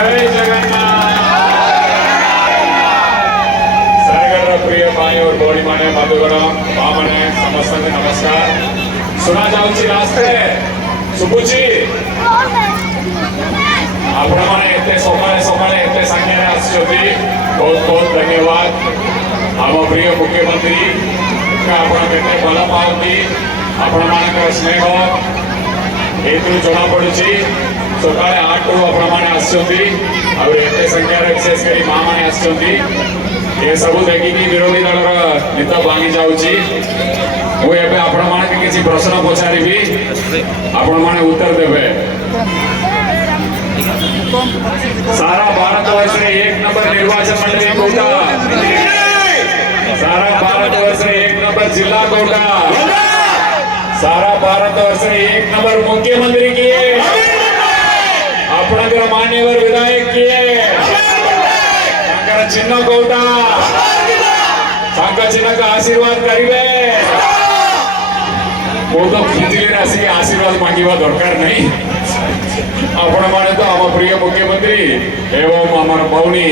जय जगन्नाथ। सरगढ़ प्रिय भाई और बड़ी माने मधुगर मामने समस्त नमस्कार। सुना जाऊँची रास्ते सुबुची आपण माने एते सोमाले एते संख्याने आसचोती बहुत बहुत धन्यवाद। आम प्रिय मुख्यमंत्री का आपण केते भल पाउती आपण माने स्नेह एतु जना पडुची। सकाळे 8 रु आपण माने आसचोती और एते संख्या विशेष करी मां माने आसचोती। ये सब देखि कि विरोधी दल रो नेता भांगी जाउची। मु एबे आपण माने किछि प्रश्न पचारिबी आपण माने उत्तर देबे। सारा भारतवर्ष में 1 नंबर निर्वाचन मंडली कोटा, सारा भारतवर्ष में 1 नंबर जिला कोटा, सारा भारतवर्ष में 1 नंबर मुख्यमंत्री किए, अपना मान्यवर विधायक किए, चिन्ह कोटा चिन्ह का आशीर्वाद करिबे। वो तो खिंचली आशीर्वाद मांगिबा दरकार नहीं। आपण माने तो आम प्रिय मुख्यमंत्री एवं आमर मौनी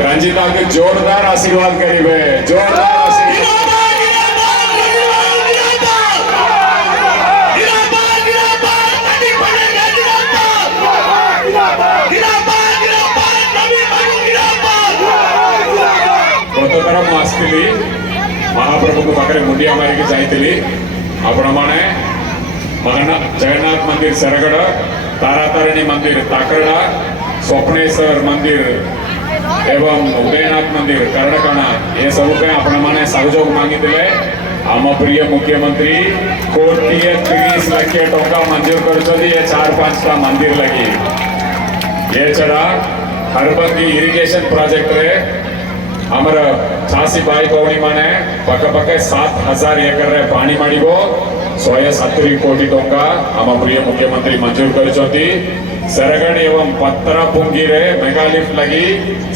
रंजिता के जोरदार आशीर्वाद करिबे। जोरदार गतथर मु आसली महाप्रभु को पाखे मुंडिया मारिक जाइली। आपण माने जगन्नाथ मंदिर सरगढ़, तारातारिणी मंदिर ताकरड़ा, स्वप्नेश्वर मंदिर एवं उदयनाथ मंदिर करड़काना ये सब पे आपण माने सहयोग मांगी दिले। आम प्रिय मुख्यमंत्री 130 लाख टका मंजूर करछथि ये 4-5 टा मंदिर लगी। ये छड़ा हरबंदी इरिगेशन प्रोजेक्ट रे हमर छासी भाई भौणी माने पक्के 7000 एकड़ रे पानी माडिबो 170 कोटी टका आम प्रिय मुख्यमंत्री मंजूर करछथि। सरगढ़ एवं पत्रपुंगी रे मेगालिफ्ट लगी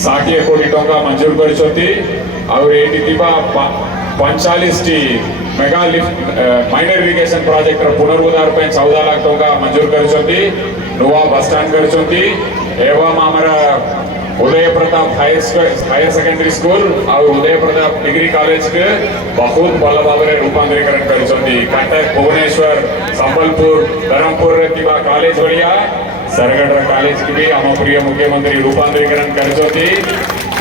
60 कोटी टका मंजूर करछथि और एटी दिबा 45 टी मेगालिफ्ट माइनर इरिगेशन प्रोजेक्ट रे पुनरुद्धार पे 14 लाख टका मंजूर करछथि। नुवा बस स्टैंड करछथि एवं हमरा Uday Pratap higher secondary school और उदय प्रताप डिग्री कॉलेज के बहुत भल भाव में रूपांतरीकरण करछथि। कटक, भुवनेश्वर, संबलपुर, धरमपुर रे तिबा कॉलेज भलिया सरगढ़ कॉलेज की भी आम प्रिय मुख्यमंत्री रूपांतरीकरण करछथि।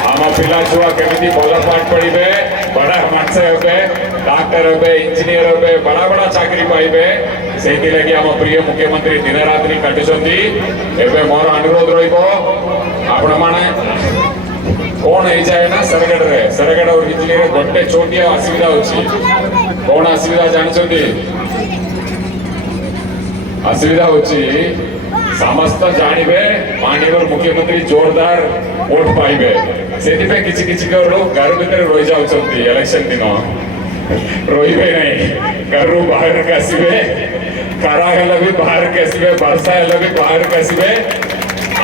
आम पिला छुआ केमिति भल पाठ पढ़िबे, बड़ा मानस हेबे, डॉक्टर हेबे, इंजीनियर हेबे, बड़ा बड़ा चाकरी पाइबे सेति लगी आम प्रिय मुख्यमंत्री दिन रात्रि काटुछथि। एबे मोर अनुरोध रहिबो आपण माने कोन हे जाय ना सरगढ़ और इंजीनियर गोटे छोटिया असुविधा होछि। कोन असुविधा जानछथि? असुविधा होछि समस्त जानिबे माननीय मुख्यमंत्री जोरदार वोट पाइबे सेति पे किछि लोग घर भीतर रहि जाउछथि। इलेक्शन दिन रहिबे नहीं, घर बाहर कसिबे, खरा हेले भी बाहर कसिबे, वर्षा हेले भी बाहर कसिबे।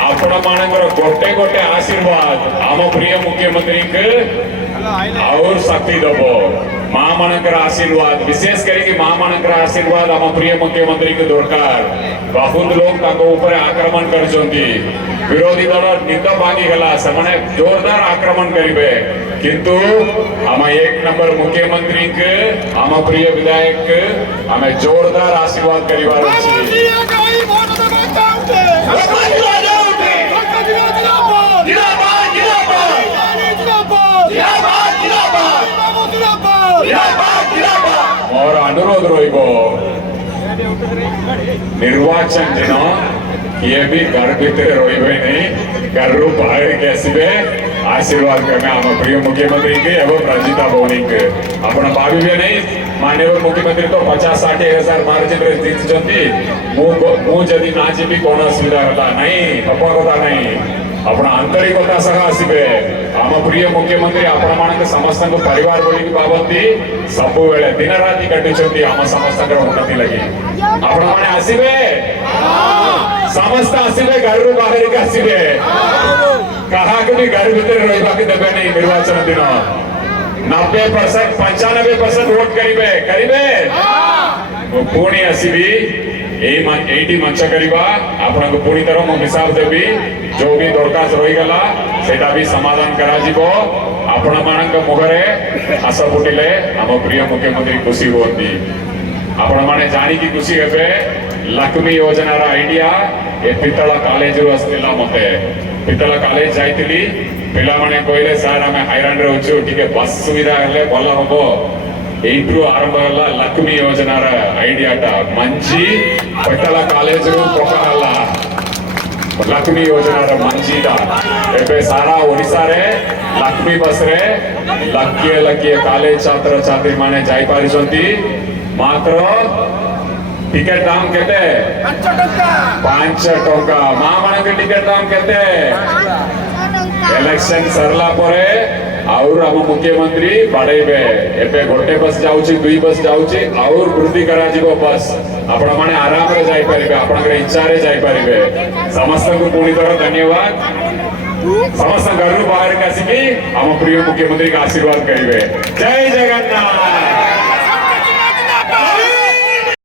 आपण मानकर गोटे आशीर्वाद आम प्रिय मुख्यमंत्री के और शक्ति दबो। मां मानकर आशीर्वाद विशेष करके मां मानकर आशीर्वाद आम प्रिय मुख्यमंत्री के दरकार। बहुत लोग ताको ऊपर आक्रमण करछथि, विरोधी दल निद भांगी गला सने जोरदार आक्रमण करिबे किंतु आम 1 नंबर मुख्यमंत्री के आम प्रिय विधायक के हमें जोरदार आशीर्वाद करिबार अछि। और अनुरोध रहिबो निर्वाचन दिन किए भी घर भीतर रहिबे नहीं, घर बाहर के आसिबे आशीर्वाद करने आम प्रिय मुख्यमंत्री के एवं रंजिता भौणी के। आपण भाविबे नहीं माननीय मुख्यमंत्री तो 50-60 हजार मार्जिन रे जीतछथि। मु जदि ना जीबी कोन असुविधा होला नहीं, अपा कथा नहीं। आपण आंतरिकता सह आसिबे आम प्रिय मुख्यमंत्री आपण मानक समस्त परिवार बोली बाबती सब बेले दिन राति काटुछथि आम समस्त उन्नति लगी। आपण माने आसिबे, समस्त आसिबे, घर बाहर के आसिबे, कहा के भी घर भीतर रहिबा के देबे नहीं। निर्वाचन दिन 90% 95% वोट करिबे पुणी आसिबी এইটি মঞ্চ করিবা আপনাকে পুনি থর মু হিসাব দেবি जो भी दरखास्त रही गला सेटा भी समाधान करा जीवो आपण मानक मुखरे हस फुटिले आम प्रिय मुख्यमंत्री खुशी होती आपण माने जानी की खुशी हेबे लक्ष्मी योजना रा आईडिया ए पितला कॉलेज रु आस्तिला मते पितला कॉलेज जाइतिली पिला माने कहले सर आमे हैरान रहउछु टिके बस सुविधा हेले भलो हबो एइट्रु आरंभ हला लक्ष्मी योजना रा आईडिया टा मंची पितला कॉलेज रु पकड़ला लक्ष्मी योजना रा मंजीदा एबे सारा ओडिसा रे लक्ष्मी बस रे लक्ष्य लक्ष्य कॉलेज छात्र छात्री माने जाई पारिसंती मात्र टिकट दाम केते 5 टका मा माने के टिकट दाम केते इलेक्शन सरला परे और हम मुख्यमंत्री बढ़ेबे एबे गोटे बस जाउची दुई बस जाउची और वृद्धि करा जीवो बस आपण माने आराम रे जाई परिबे आपण के इच्छा रे जाई परिबे समस्त को पूरी तरह धन्यवाद समस्त घर बाहर कासी की हम प्रिय मुख्यमंत्री का आशीर्वाद करिबे जय जगन्नाथ।